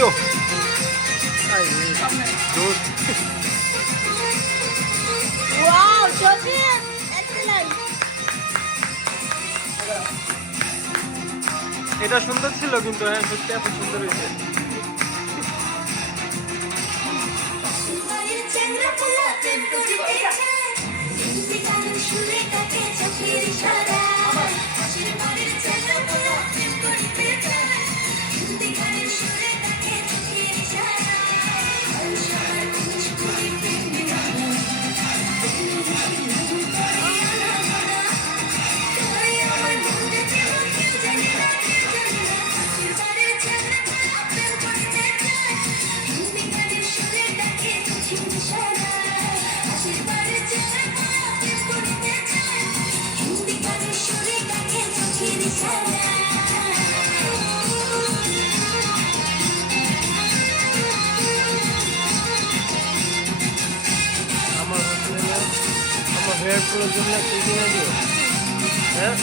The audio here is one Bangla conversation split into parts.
দিও। এটা সুন্দর ছিল কিন্তু হ্যাঁ সত্যি এত সুন্দর হয়েছে। হেয়ার ফুলের জন্য কি কিনে দিও হ্যাঁ?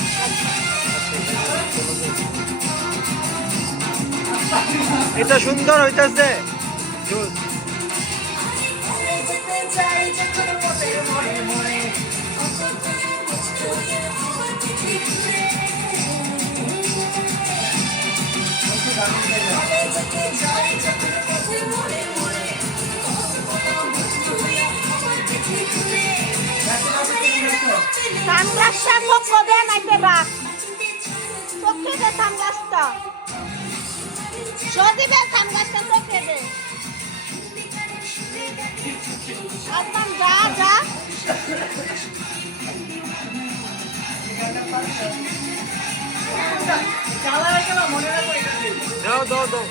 এটা সুন্দর হইতাছে। জোস। সানগ্লাসটা চোখ দে নাইতে বা চোখে দে সানগ্লাসটা সদিবে সানগ্লাসটা চোখে দে একদম যা যা দাও দাও দাও